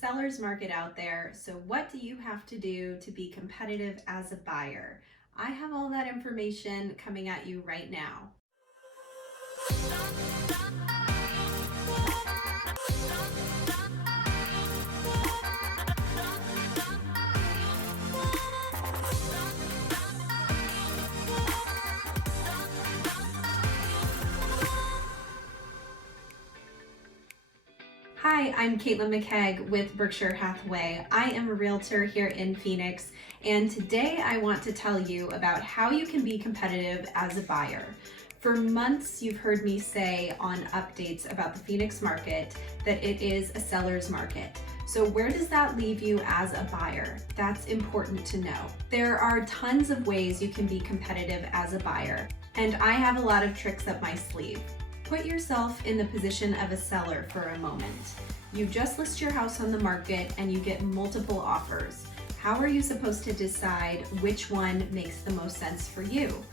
seller's market out there, so what do you have to do to be competitive as a buyer? I have all that information coming at you right now. Hi, I'm Caitlin McKegg with Berkshire Hathaway. I am a realtor here in Phoenix, and today I want to tell you about how you can be competitive as a buyer. For months, you've heard me say on updates about the Phoenix market that it is a seller's market. So where does that leave you as a buyer? That's important to know. There are tons of ways you can be competitive as a buyer, and I have a lot of tricks up my sleeve. Put yourself in the position of a seller for a moment. You just list your house on the market and you get multiple offers. How are you supposed to decide which one makes the most sense for you?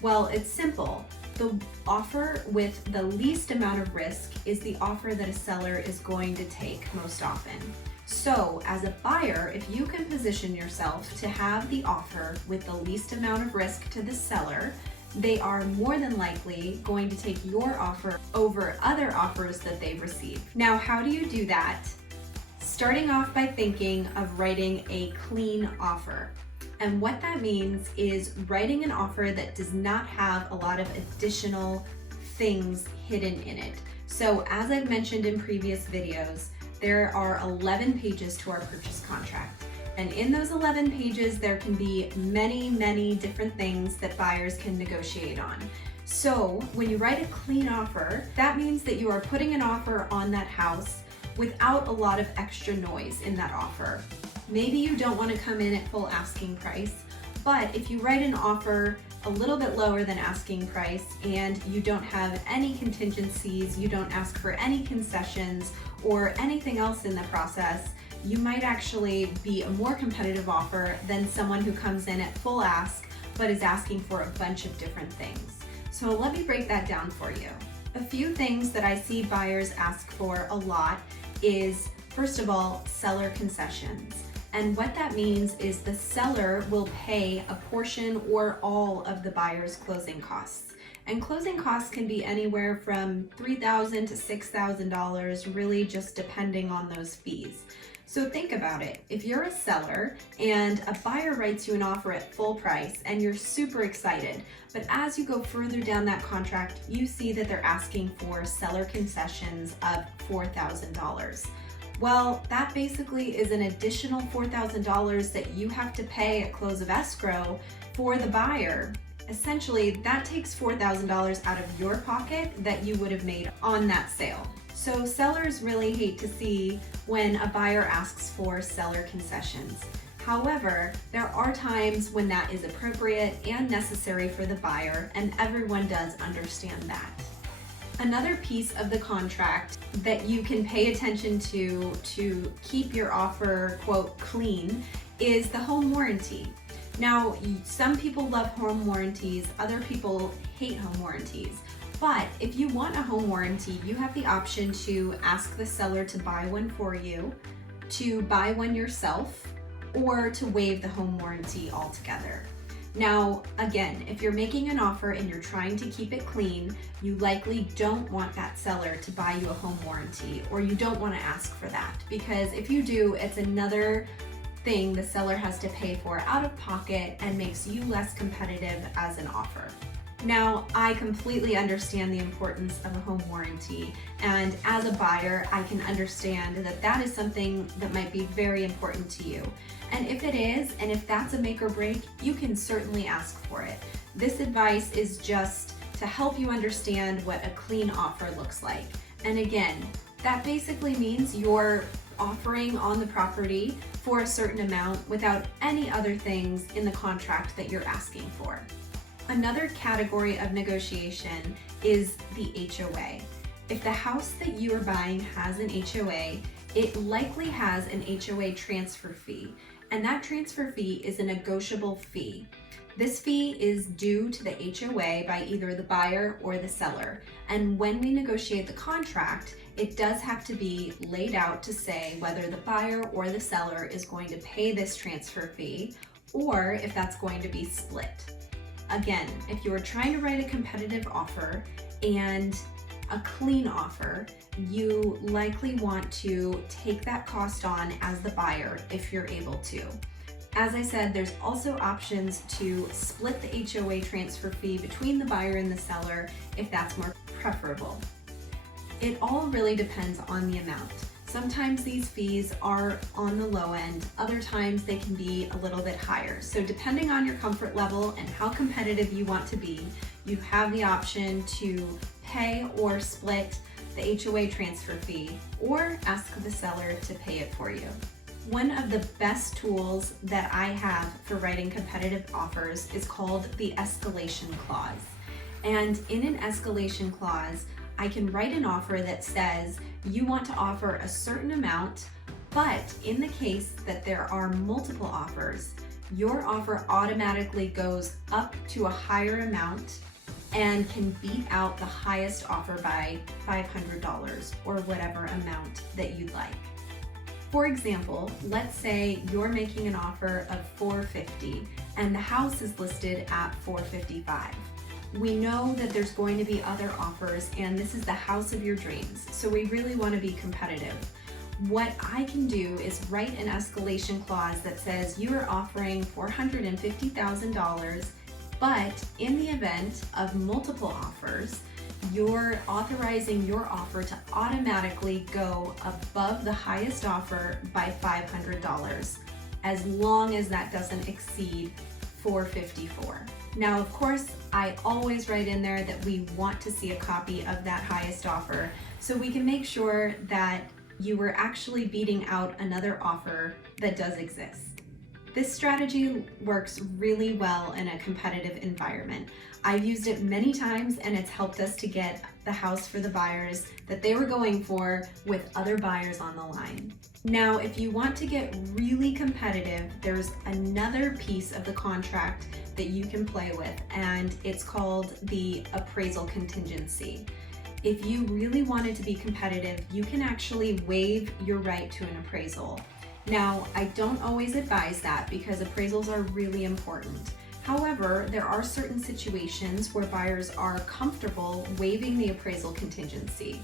Well, it's simple. The offer with the least amount of risk is the offer that a seller is going to take most often. So as a buyer, if you can position yourself to have the offer with the least amount of risk to the seller, they are more than likely going to take your offer over other offers that they've received. Now, how do you do that? Starting off by thinking of writing a clean offer. And what that means is writing an offer that does not have a lot of additional things hidden in it. So as I've mentioned in previous videos, there are 11 pages to our purchase contract. And in those 11 pages, there can be many different things that buyers can negotiate on. So when you write a clean offer, that means that you are putting an offer on that house without a lot of extra noise in that offer. Maybe you don't want to come in at full asking price, but if you write an offer a little bit lower than asking price and you don't have any contingencies, you don't ask for any concessions or anything else in the process, you might actually be a more competitive offer than someone who comes in at full ask but is asking for a bunch of different things. So let me break that down for you. A few things that I see buyers ask for a lot is, first of all, seller concessions. And what that means is the seller will pay a portion or all of the buyer's closing costs. And closing costs can be anywhere from $3,000 to $6,000, really just depending on those fees. So think about it. If you're a seller and a buyer writes you an offer at full price and you're super excited, but as you go further down that contract, you see that they're asking for seller concessions of $4,000. Well, that basically is an additional $4,000 that you have to pay at close of escrow for the buyer. Essentially, that takes $4,000 out of your pocket that you would have made on that sale. So sellers really hate to see when a buyer asks for seller concessions. However, there are times when that is appropriate and necessary for the buyer, and everyone does understand that. Another piece of the contract that you can pay attention to keep your offer, quote, clean, is the home warranty. Now, some people love home warranties, other people hate home warranties. But if you want a home warranty, you have the option to ask the seller to buy one for you, to buy one yourself, or to waive the home warranty altogether. Now, again, if you're making an offer and you're trying to keep it clean, you likely don't want that seller to buy you a home warranty, or you don't want to ask for that, because if you do, it's another thing the seller has to pay for out of pocket and makes you less competitive as an offer. Now, I completely understand the importance of a home warranty, and as a buyer, I can understand that that is something that might be very important to you. And if it is, and if that's a make or break, you can certainly ask for it. This advice is just to help you understand what a clean offer looks like. And again, that basically means you're offering on the property for a certain amount without any other things in the contract that you're asking for. Another category of negotiation is the HOA. If the house that you are buying has an HOA, it likely has an HOA transfer fee, and that transfer fee is a negotiable fee. This fee is due to the HOA by either the buyer or the seller, and when we negotiate the contract, it does have to be laid out to say whether the buyer or the seller is going to pay this transfer fee or if that's going to be split. Again, if you are trying to write a competitive offer and a clean offer, you likely want to take that cost on as the buyer if you're able to. As I said, there's also options to split the HOA transfer fee between the buyer and the seller if that's more preferable. It all really depends on the amount. Sometimes these fees are on the low end, other times they can be a little bit higher. So depending on your comfort level and how competitive you want to be, you have the option to pay or split the HOA transfer fee or ask the seller to pay it for you. One of the best tools that I have for writing competitive offers is called the Escalation Clause. And in an escalation clause, I can write an offer that says you want to offer a certain amount, but in the case that there are multiple offers, your offer automatically goes up to a higher amount and can beat out the highest offer by $500 or whatever amount that you'd like. For example, let's say you're making an offer of $450 and the house is listed at $455. We know that there's going to be other offers and this is the house of your dreams, so we really want to be competitive. What I can do is write an escalation clause that says you are offering $450,000, but in the event of multiple offers, you're authorizing your offer to automatically go above the highest offer by $500, as long as that doesn't exceed $454. Now, of course, I always write in there that we want to see a copy of that highest offer so we can make sure that you were actually beating out another offer that does exist. This strategy works really well in a competitive environment. I've used it many times and it's helped us to get the house for the buyers that they were going for with other buyers on the line. Now, if you want to get really competitive, there's another piece of the contract that you can play with, and it's called the appraisal contingency. If you really wanted to be competitive, you can actually waive your right to an appraisal. Now, I don't always advise that because appraisals are really important. However, there are certain situations where buyers are comfortable waiving the appraisal contingency.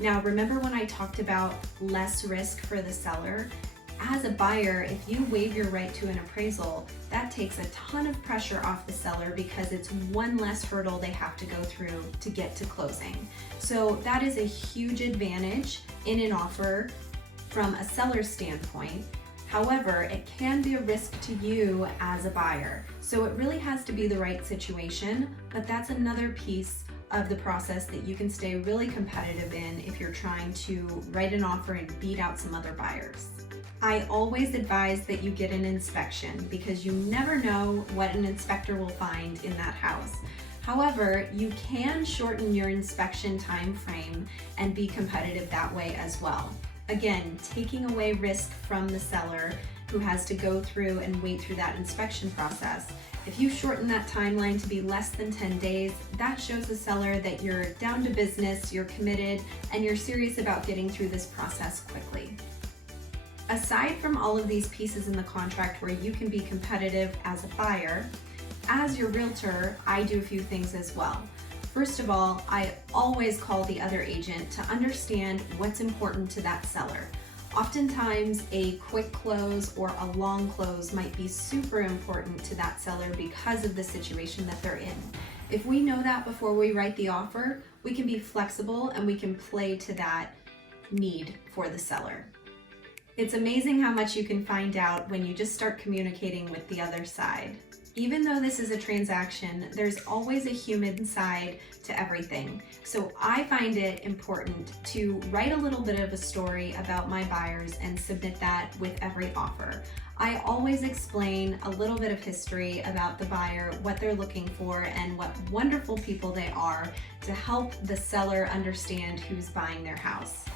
Now, remember when I talked about less risk for the seller? As a buyer, if you waive your right to an appraisal, that takes a ton of pressure off the seller because it's one less hurdle they have to go through to get to closing. So that is a huge advantage in an offer from a seller's standpoint. However, it can be a risk to you as a buyer. So it really has to be the right situation, but that's another piece of the process that you can stay really competitive in if you're trying to write an offer and beat out some other buyers. I always advise that you get an inspection because you never know what an inspector will find in that house. However, you can shorten your inspection time frame and be competitive that way as well. Again, taking away risk from the seller who has to go through and wait through that inspection process. If you shorten that timeline to be less than 10 days, that shows the seller that you're down to business, you're committed, and you're serious about getting through this process quickly. Aside from all of these pieces in the contract where you can be competitive as a buyer, as your realtor, I do a few things as well. First of all, I always call the other agent to understand what's important to that seller. Oftentimes, a quick close or a long close might be super important to that seller because of the situation that they're in. If we know that before we write the offer, we can be flexible and we can play to that need for the seller. It's amazing how much you can find out when you just start communicating with the other side. Even though this is a transaction, there's always a human side to everything. So I find it important to write a little bit of a story about my buyers and submit that with every offer. I always explain a little bit of history about the buyer, what they're looking for, and what wonderful people they are to help the seller understand who's buying their house.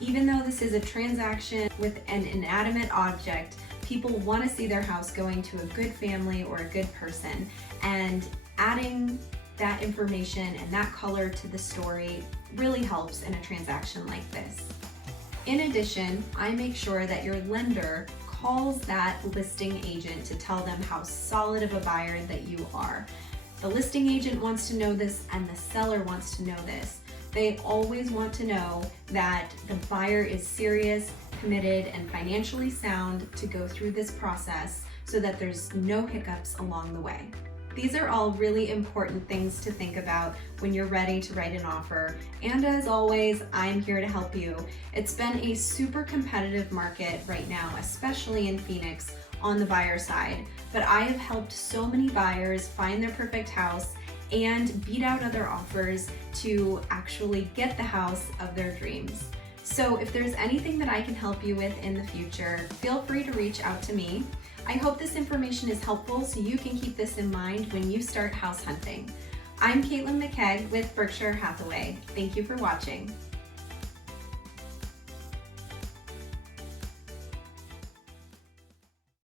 Even though this is a transaction with an inanimate object, people want to see their house going to a good family or a good person, and adding that information and that color to the story really helps in a transaction like this. In addition, I make sure that your lender calls that listing agent to tell them how solid of a buyer that you are. The listing agent wants to know this and the seller wants to know this. They always want to know that the buyer is serious, committed, and financially sound to go through this process so that there's no hiccups along the way. These are all really important things to think about when you're ready to write an offer. And as always, I'm here to help you. It's been a super competitive market right now, especially in Phoenix on the buyer side, but I have helped so many buyers find their perfect house and beat out other offers to actually get the house of their dreams. So if there's anything that I can help you with in the future, feel free to reach out to me. I hope this information is helpful so you can keep this in mind when you start house hunting. I'm Caitlin McKegg with Berkshire Hathaway. Thank you for watching.